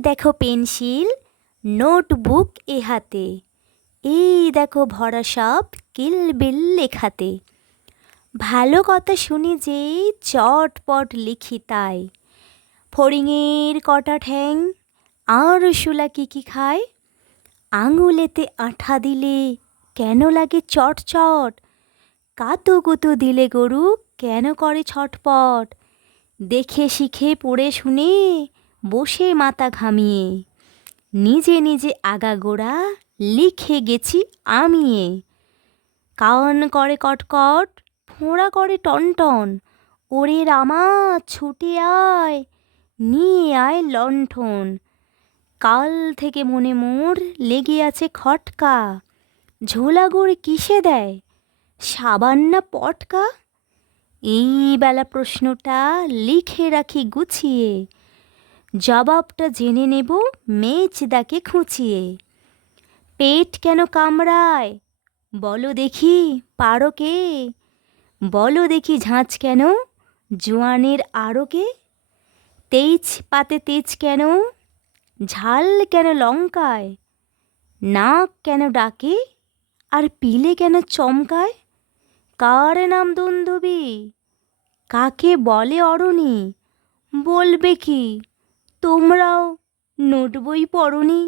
দেখো pencil, notebook এ হাতে, এই দেখো ভরা সব কিলবিল লেখাতে। ভালো কথা শুনি যেই চটপট লিখি তাই। ফড়িংয়ের কটা ঠ্যাং আর শুলা কি খায়? আঙুলেতে আঠা দিলে কেন লাগে চটচট? কাতুকুতু দিলে গরু কেন করে ছটপট? দেখে শিখে পড়ে শুনে বসে মাথা ঘামিয়ে নিজে নিজে আগাগোড়া লিখে গেছি আমিয়ে। কান করে কটকট, ফোঁড়া করে টনটন, ওরে রামা ছুটে আয়, নিয়ে আয় লণ্ঠন। কাল থেকে মনে মোর লেগে আছে খটকা, ঝোলা গুড় কিসে দেয়, সাবান না পটকা? এই বেলা প্রশ্নটা লিখে রাখি গুছিয়ে, জবাবটা জেনে নেব মেজদাকে খুঁচিয়ে। পেট কেন কামড়ায় বলো দেখি, পারো কে? বলো দেখি ঝাঁঝ কেন জোয়ানের আড়কে? তেজ পাতে তেজ কেন, ঝাল কেন লঙ্কায়? নাক কেন ডাকে আর পিলে কেন চমকায়? কার নাম দুন্দুবি, কাকে বলে অরণি? বলবে কি তোমরাও নোট বই পড়নি?